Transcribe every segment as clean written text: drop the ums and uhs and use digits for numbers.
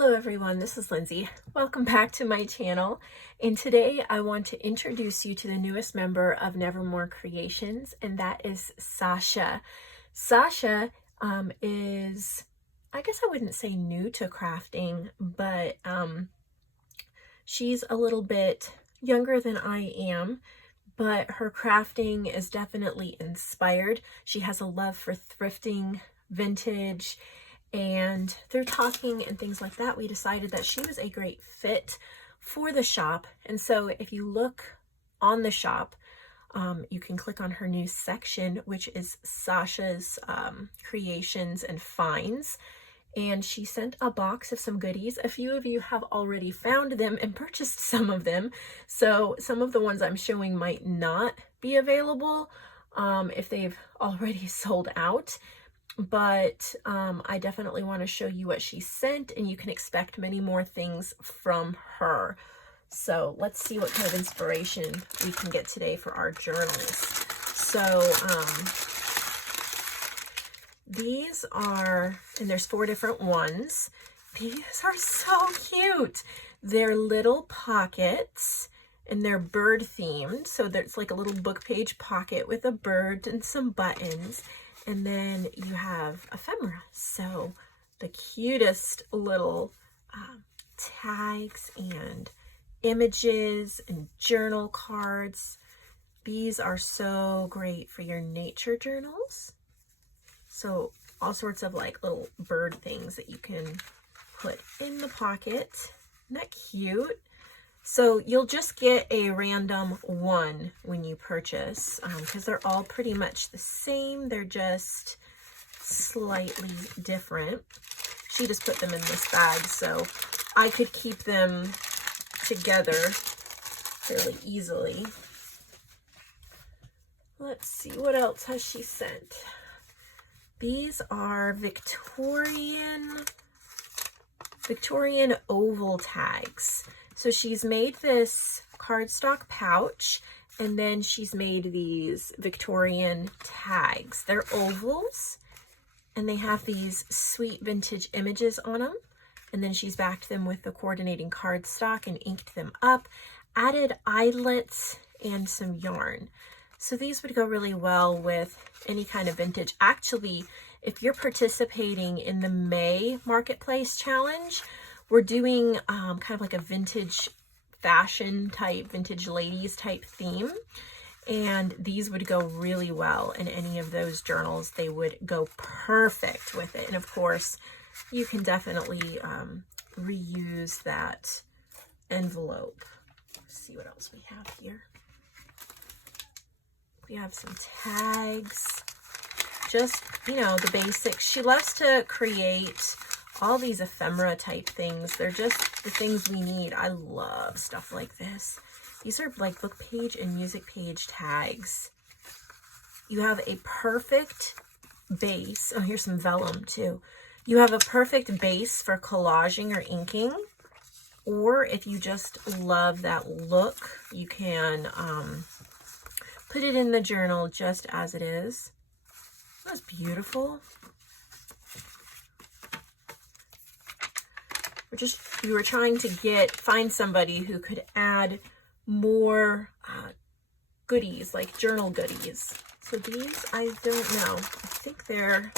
Hello everyone, this is Lindsay. Welcome back to my channel, and today I want to introduce you to the newest member of Nevermore Creations, and that is Sasha. Sasha is, I guess I wouldn't say new to crafting, but she's a little bit younger than I am, but her crafting is definitely inspired. She has a love for thrifting, vintage, and through talking and things like that, we decided that she was a great fit for the shop. And so if you look on the shop, you can click on her new section, which is Sasha's creations and finds. And she sent a box of some goodies. A few of you have already found them and purchased some of them. So some of the ones I'm showing might not be available if they've already sold out. But I definitely want to show you what she sent, and you can expect many more things from her. So let's see what kind of inspiration we can get today for our journals. So these are, and there's 4 different ones. These are so cute. They're little pockets, and they're bird themed. So there's like a little book page pocket with a bird and some buttons. And then you have ephemera. So the cutest little tags and images and journal cards. These are so great for your nature journals. So all sorts of like little bird things that you can put in the pocket. Isn't that cute? So you'll just get a random one when you purchase because they're all pretty much the same. They're just slightly different. She just put them in this bag, so I could keep them together fairly easily. Let's see, what else has she sent? These are Victorian oval tags. So she's made this cardstock pouch, and then she's made these Victorian tags. They're ovals, and they have these sweet vintage images on them. And then she's backed them with the coordinating cardstock and inked them up, added eyelets and some yarn. So these would go really well with any kind of vintage. Actually, if you're participating in the May Marketplace Challenge, we're doing kind of like a vintage fashion type, vintage ladies type theme. And these would go really well in any of those journals. They would go perfect with it. And of course, you can definitely reuse that envelope. Let's see what else we have here. We have some tags. Just, you know, the basics. She loves to create all these ephemera type things. They're just the things we need. I love stuff like this. These are like book page and music page tags. You have a perfect base. Oh, here's some vellum too. You have a perfect base for collaging or inking. Or if you just love that look, you can put it in the journal just as it is. That's beautiful. We were trying to find somebody who could add more goodies, like journal goodies. So these, I don't know. I think they're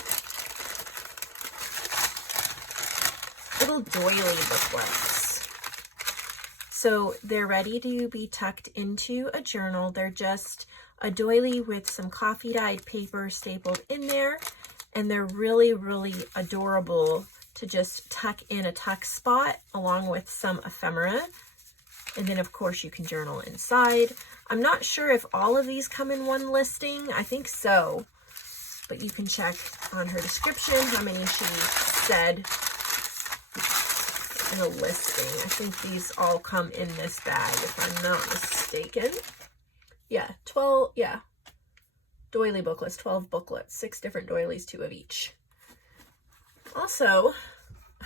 little doily booklets. So they're ready to be tucked into a journal. They're just a doily with some coffee dyed paper stapled in there. And they're really, really adorable to just tuck in a tuck spot along with some ephemera. And then of course you can journal inside. I'm not sure if all of these come in one listing. I think so, but you can check on her description how many she said in a listing. I think these all come in this bag if I'm not mistaken. Yeah, 12, yeah. Doily booklets, 12 booklets, 6 different doilies, 2 of each. Also,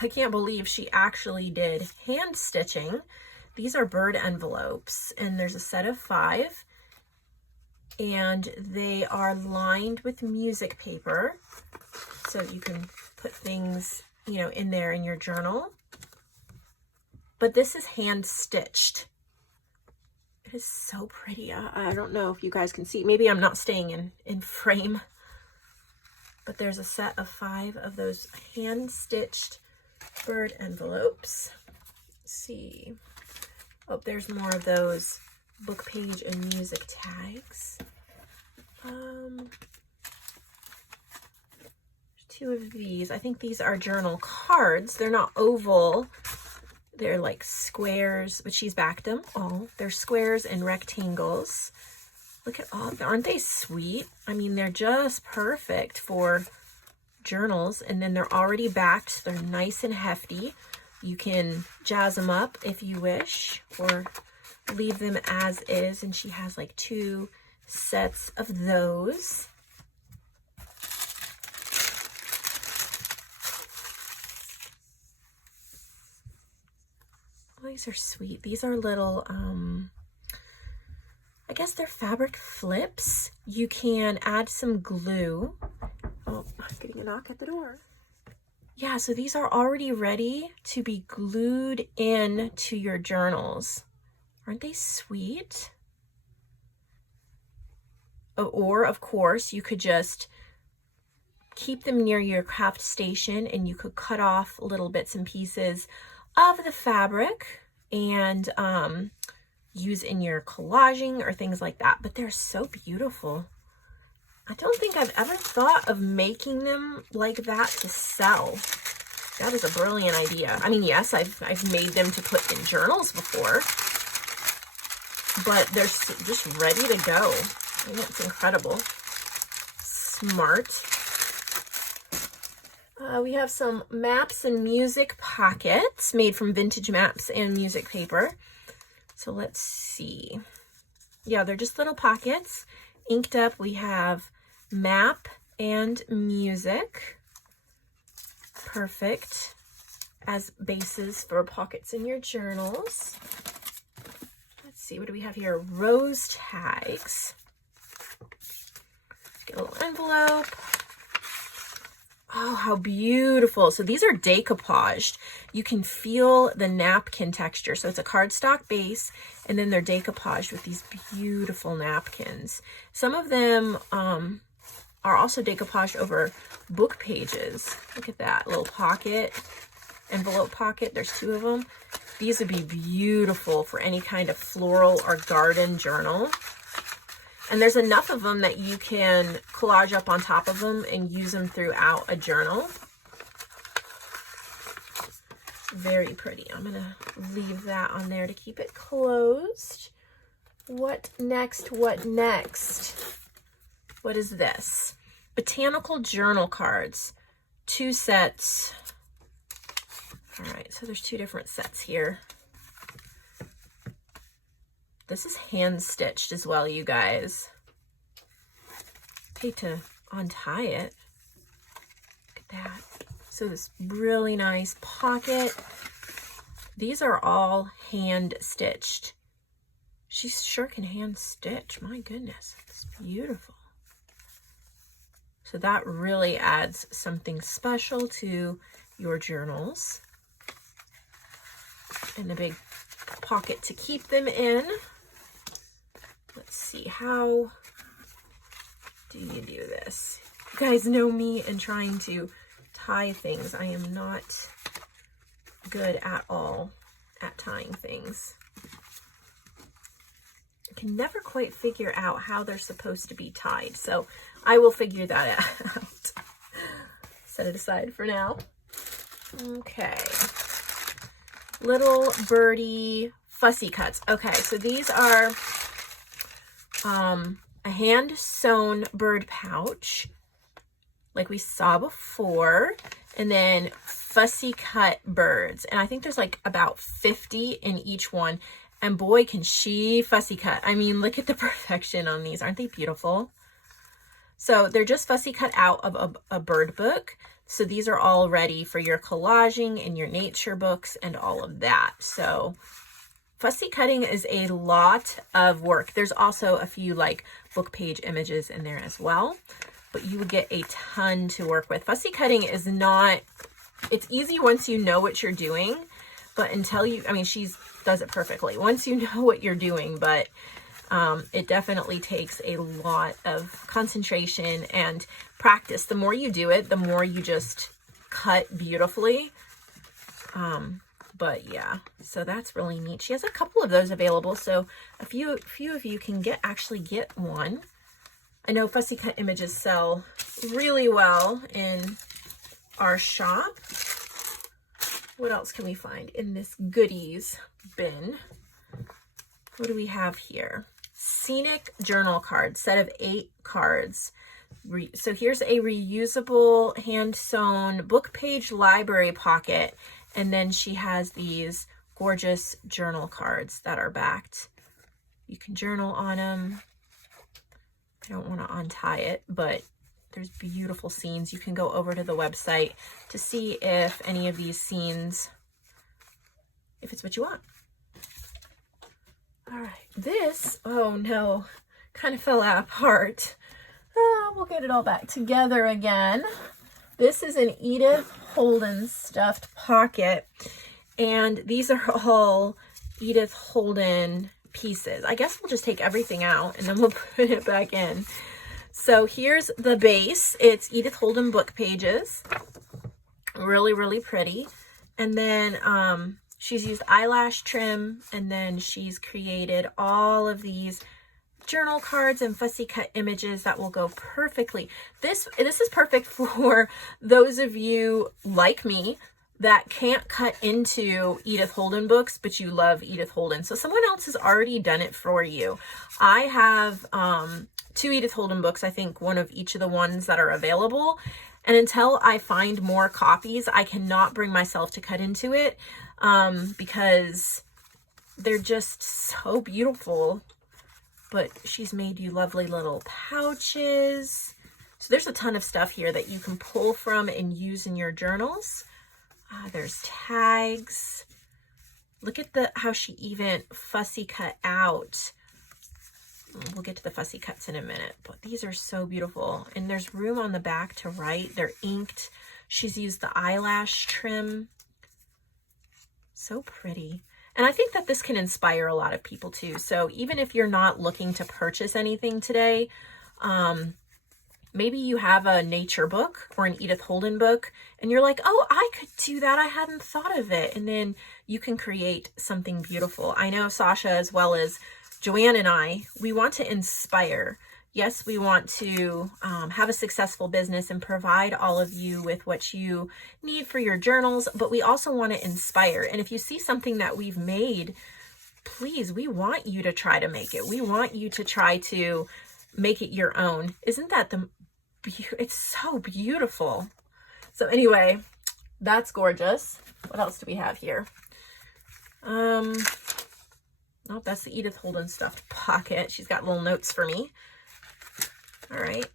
I can't believe she actually did hand stitching. These are bird envelopes, and there's a set of 5, and they are lined with music paper, so you can put things, you know, in there in your journal. but this is hand stitched. It is so pretty. I don't know if you guys can see. Maybe I'm not staying in frame. But there's a set of 5 of those hand stitched bird envelopes. Let's see. Oh, there's more of those book page and music tags. 2 of these. I think these are journal cards. They're not oval. They're like squares, but she's backed them all. They're squares and rectangles. Look at all, aren't they sweet? I mean, they're just perfect for journals, and then they're already backed. So they're nice and hefty. You can jazz them up if you wish, or leave them as is. And she has like 2 sets of those. Oh, these are sweet. These are little, I guess they're fabric flips. You can add some glue. Oh, I'm getting a knock at the door. Yeah, so these are already ready to be glued in to your journals. Aren't they sweet? Or, of course, you could just keep them near your craft station, and you could cut off little bits and pieces of the fabric and use in your collaging or things like that. But they're so beautiful. I don't think I've ever thought of making them like that to sell. That is a brilliant idea. I mean, yes, I've made them to put in journals before, but they're just ready to go. I mean, it's incredible. Smart. We have some maps and music pockets made from vintage maps and music paper. So let's see. Yeah, they're just little pockets. Inked up, we have map and music. Perfect as bases for pockets in your journals. Let's see, what do we have here? Rose tags. Get a little envelope. Oh, how beautiful. So these are decoupaged. You can feel the napkin texture. So it's a cardstock base, and then they're decoupaged with these beautiful napkins. Some of them are also decoupaged over book pages. Look at that little pocket, envelope pocket. There's 2 of them. These would be beautiful for any kind of floral or garden journal. And there's enough of them that you can collage up on top of them and use them throughout a journal. Very pretty. I'm going to leave that on there to keep it closed. What next? What next? What is this? Botanical journal cards. 2 sets. All right, so there's 2 different sets here. This is hand stitched as well, you guys. I hate to untie it. Look at that. So this really nice pocket. These are all hand stitched. She sure can hand stitch. My goodness, it's beautiful. So that really adds something special to your journals. And a big pocket to keep them in. Let's see, how do you do this? You guys know me and trying to tie things. I am not good at all at tying things. I can never quite figure out how they're supposed to be tied, so I will figure that out. Set it aside for now. Okay. Little birdie fussy cuts. Okay, so these are a hand sewn bird pouch like we saw before, and then fussy cut birds, and I think there's like about 50 in each one, and boy can she fussy cut. I mean, look at the perfection on these. Aren't they beautiful? So they're just fussy cut out of a bird book. So these are all ready for your collaging and your nature books and all of that. So fussy cutting is a lot of work. There's also a few like book page images in there as well, but you would get a ton to work with. Fussy cutting is not, it's easy once you know what you're doing, but until you, I mean, does it perfectly once you know what you're doing, but it definitely takes a lot of concentration and practice. The more you do it, the more you just cut beautifully. But yeah, so that's really neat. She has a couple of those available, so a few of you can actually get one. I know Fussy Cut Images sell really well in our shop. What else can we find in this goodies bin? What do we have here? Scenic journal card, set of 8 cards. So here's a reusable hand-sewn book page library pocket. And then she has these gorgeous journal cards that are backed. You can journal on them. I don't want to untie it, but there's beautiful scenes. You can go over to the website to see if any of these scenes, if it's what you want. All right, this, oh no, kind of fell apart. We'll get it all back together again. This is an Edith Holden stuffed pocket, and these are all Edith Holden pieces. I guess we'll just take everything out and then we'll put it back in. So here's the base. It's Edith Holden book pages. Really, really pretty. And then she's used eyelash trim, and then she's created all of these journal cards and fussy cut images that will go perfectly. This is perfect for those of you like me that can't cut into Edith Holden books, but you love Edith Holden. So someone else has already done it for you. I have 2 Edith Holden books, I think one of each of the ones that are available. And until I find more copies, I cannot bring myself to cut into it because they're just so beautiful. But she's made you lovely little pouches. So there's a ton of stuff here that you can pull from and use in your journals. There's tags. Look at how she even fussy cut out. We'll get to the fussy cuts in a minute, but these are so beautiful. And there's room on the back to write. They're inked. She's used the eyelash trim. So pretty. And I think that this can inspire a lot of people too. So even if you're not looking to purchase anything today, maybe you have a nature book or an Edith Holden book and you're like, oh, I could do that. I hadn't thought of it. And then you can create something beautiful. I know Sasha, as well as JoAnn and I, we want to inspire. Yes, we want to have a successful business and provide all of you with what you need for your journals, but we also want to inspire. And if you see something that we've made, please, we want you to try to make it. We want you to try to make it your own. Isn't that it's so beautiful. So anyway, that's gorgeous. What else do we have here? Oh, that's the Edith Holden stuffed pocket. She's got little notes for me. All right,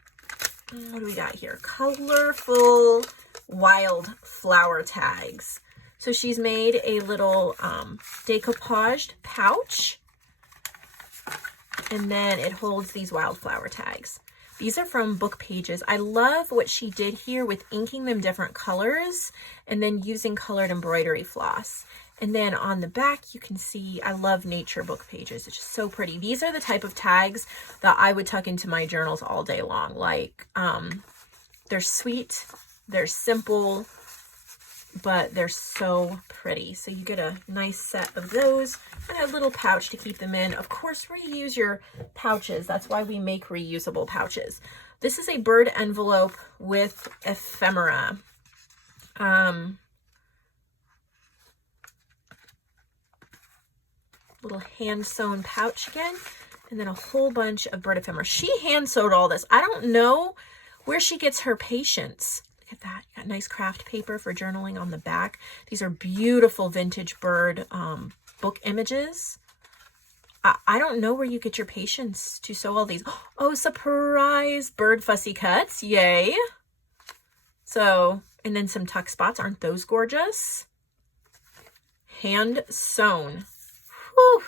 what do we got here? Colorful wildflower tags. So she's made a little decoupaged pouch, and then it holds these wildflower tags. These are from Book Pages. I love what she did here with inking them different colors and then using colored embroidery floss. And then on the back, you can see, I love nature book pages. It's just so pretty. These are the type of tags that I would tuck into my journals all day long. Like, they're sweet, they're simple, but they're so pretty. So you get a nice set of those and a little pouch to keep them in. Of course, reuse your pouches. That's why we make reusable pouches. This is a bird envelope with ephemera. Little hand-sewn pouch again, and then a whole bunch of bird ephemera. She hand-sewed all this. I don't know where she gets her patience. Look at that. Got nice craft paper for journaling on the back. These are beautiful vintage bird book images. I don't know where you get your patience to sew all these. Oh, surprise! Bird fussy cuts. Yay! So, and then some tuck spots. Aren't those gorgeous? Hand sewn. Whew.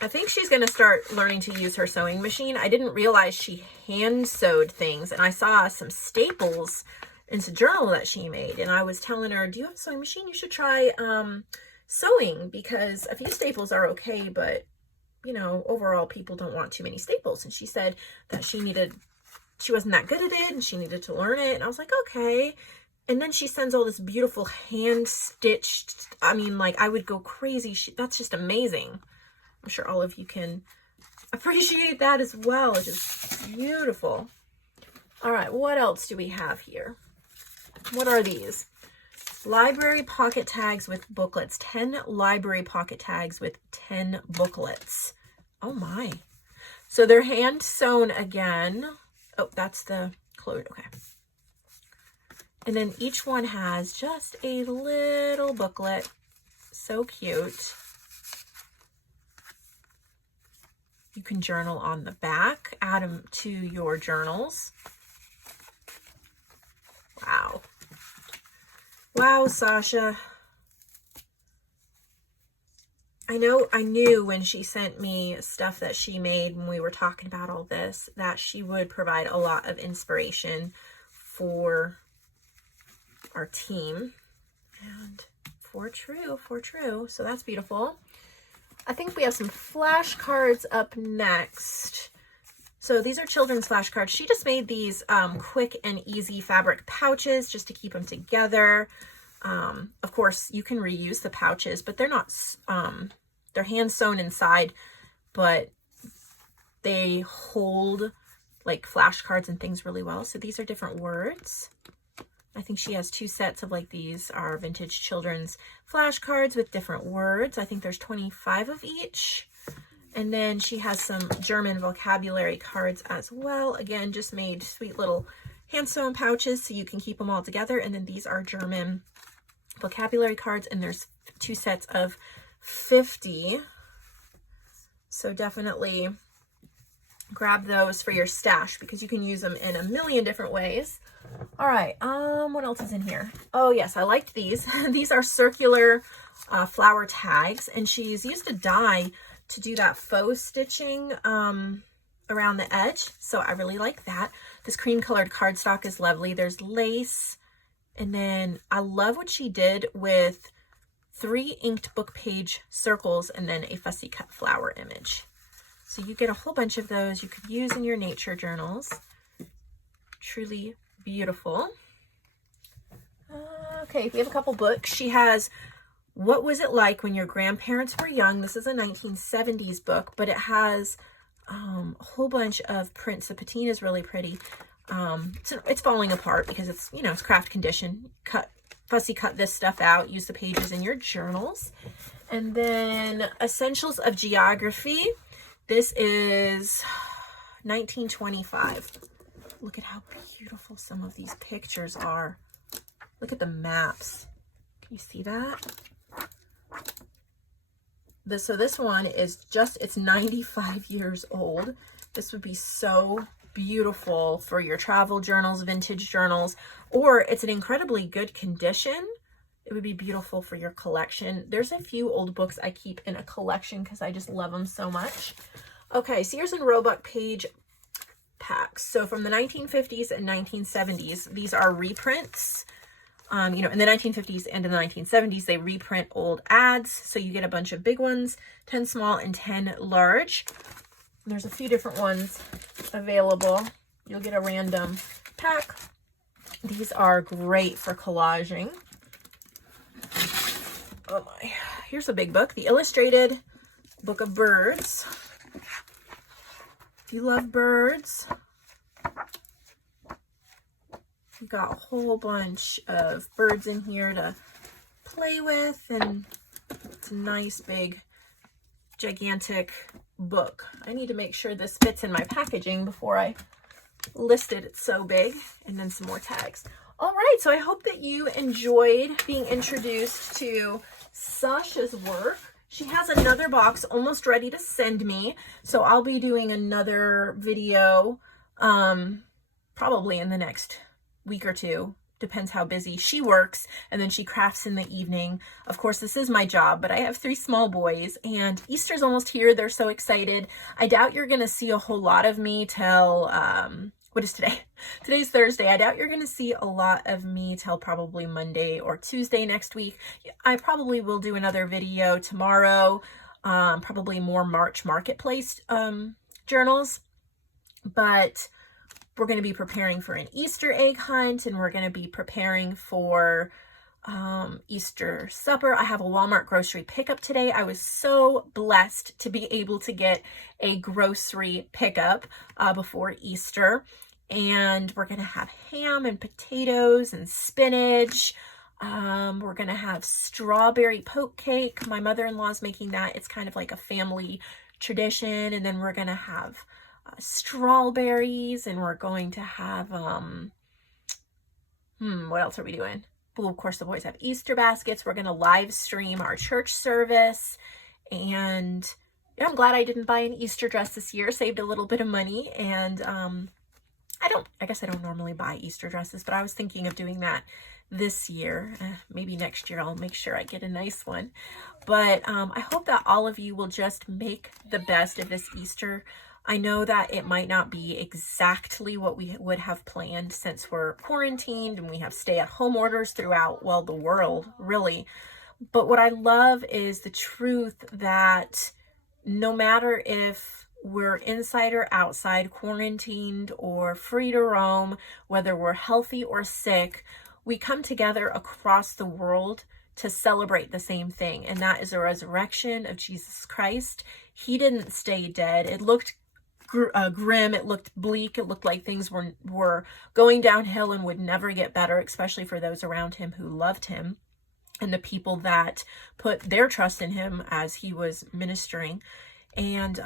I think she's going to start learning to use her sewing machine. I didn't realize she hand sewed things, and I saw some staples And it's a journal that she made. And I was telling her, do you have a sewing machine? You should try sewing, because a few staples are okay, but you know, overall people don't want too many staples. And she said that she wasn't that good at it and she needed to learn it. And I was like, okay. And then she sends all this beautiful hand stitched, I mean, like, I would go crazy. That's just amazing. I'm sure all of you can appreciate that as well. It's just beautiful. All right, what else do we have here? What are these? Library pocket tags with booklets. 10 library pocket tags with 10 booklets. Oh my. So they're hand sewn again. Oh, that's the close. Okay. And then each one has just a little booklet. So cute. You can journal on the back, add them to your journals. Wow. Wow, Sasha. I knew when she sent me stuff that she made when we were talking about all this, that she would provide a lot of inspiration for our team. And for true. So that's beautiful. I think we have some flashcards up next. So these are children's flashcards. She just made these quick and easy fabric pouches just to keep them together. Of course, you can reuse the pouches, but they're not, they're hand sewn inside, but they hold like flashcards and things really well. So these are different words. I think she has 2 sets of like these are vintage children's flashcards with different words. I think there's 25 of each. And then she has some German vocabulary cards as well. Again, just made sweet little hand sewn pouches so you can keep them all together. And then these are German vocabulary cards, and there's 2 sets of 50. So definitely grab those for your stash because you can use them in a million different ways. All right, what else is in here? Oh yes, I liked these. These are circular flower tags, and she's used a die to do that faux stitching around the edge. So I really like that. This cream colored cardstock is lovely. There's lace. And then I love what she did with 3 inked book page circles and then a fussy cut flower image. So you get a whole bunch of those you could use in your nature journals. Truly beautiful. Okay, we have a couple books. She has What Was It Like When Your Grandparents Were Young? This is a 1970s book, but it has a whole bunch of prints. The patina is really pretty. So it's falling apart because it's, you know, it's craft condition. Fussy cut this stuff out. Use the pages in your journals. And then Essentials of Geography. This is 1925. Look at how beautiful some of these pictures are. Look at the maps. Can you see that? So this one is it's 95 years old. This would be so beautiful for your travel journals, vintage journals, or it's in incredibly good condition. It would be beautiful for your collection. There's a few old books I keep in a collection because I just love them so much. Okay, Sears and Roebuck page packs. So from the 1950s and 1970s, these are reprints. You know, in the 1950s and in the 1970s, they reprint old ads. So you get a bunch of big ones, 10 small and 10 large. There's a few different ones available. You'll get a random pack. These are great for collaging. Oh my. Here's a big book, The Illustrated Book of Birds. If you love birds, you've got a whole bunch of birds in here to play with, and it's a nice big gigantic book. I need to make sure this fits in my packaging before I list it. It's so big. And then some more tags. All right, so I hope that you enjoyed being introduced to Sasha's work. She has another box almost ready to send me, so I'll be doing another video probably in the next week or two. Depends how busy she works, and then she crafts in the evening. Of course, this is my job, but I have 3 small boys, and Easter's almost here. They're so excited. I doubt you're going to see a whole lot of me till what is today? Today's Thursday. I doubt you're going to see a lot of me till probably Monday or Tuesday next week. I probably will do another video tomorrow, probably more March Marketplace journals, but we're going to be preparing for an Easter egg hunt, and we're going to be preparing for Easter supper. I have a Walmart grocery pickup today. I was so blessed to be able to get a grocery pickup before Easter. And we're going to have ham and potatoes and spinach. We're going to have strawberry poke cake. My mother-in-law's making that. It's kind of like a family tradition. And then we're going to have strawberries, and we're going to have, what else are we doing? Well, of course, the boys have Easter baskets. We're going to live stream our church service. And yeah, I'm glad I didn't buy an Easter dress this year. Saved a little bit of money. And I guess I don't normally buy Easter dresses, but I was thinking of doing that this year. Maybe next year I'll make sure I get a nice one. But I hope that all of you will just make the best of this Easter. I know that it might not be exactly what we would have planned since we're quarantined and we have stay-at-home orders throughout, well, the world, really. But what I love is the truth that no matter if we're inside or outside, quarantined or free to roam, whether we're healthy or sick, we come together across the world to celebrate the same thing, and that is the resurrection of Jesus Christ. He didn't stay dead. It looked grim, it looked bleak, it looked like things were going downhill and would never get better, especially for those around him who loved him and the people that put their trust in him as he was ministering. And,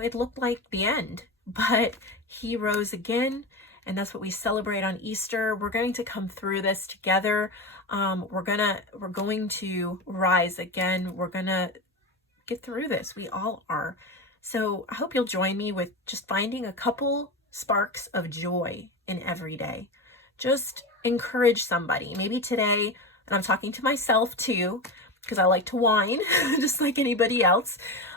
it looked like the end, but he rose again. And that's what we celebrate on Easter. We're going to come through this together. We're going to rise again. We're going to get through this. We all are. So I hope you'll join me with just finding a couple sparks of joy in every day. Just encourage somebody. Maybe today, and I'm talking to myself too, because I like to whine just like anybody else.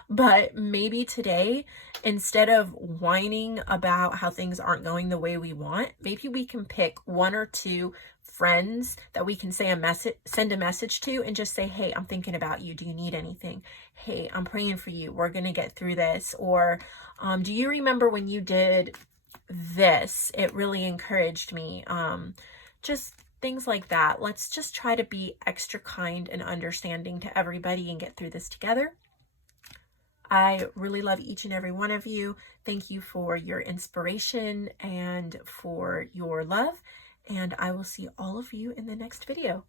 But maybe today, instead of whining about how things aren't going the way we want, maybe we can pick one or two friends that we can send a message to and just say, hey, I'm thinking about you. Do you need anything? Hey, I'm praying for you. We're going to get through this. Or do you remember when you did this? It really encouraged me. Just things like that. Let's just try to be extra kind and understanding to everybody and get through this together. I really love each and every one of you. Thank you for your inspiration and for your love. And I will see all of you in the next video.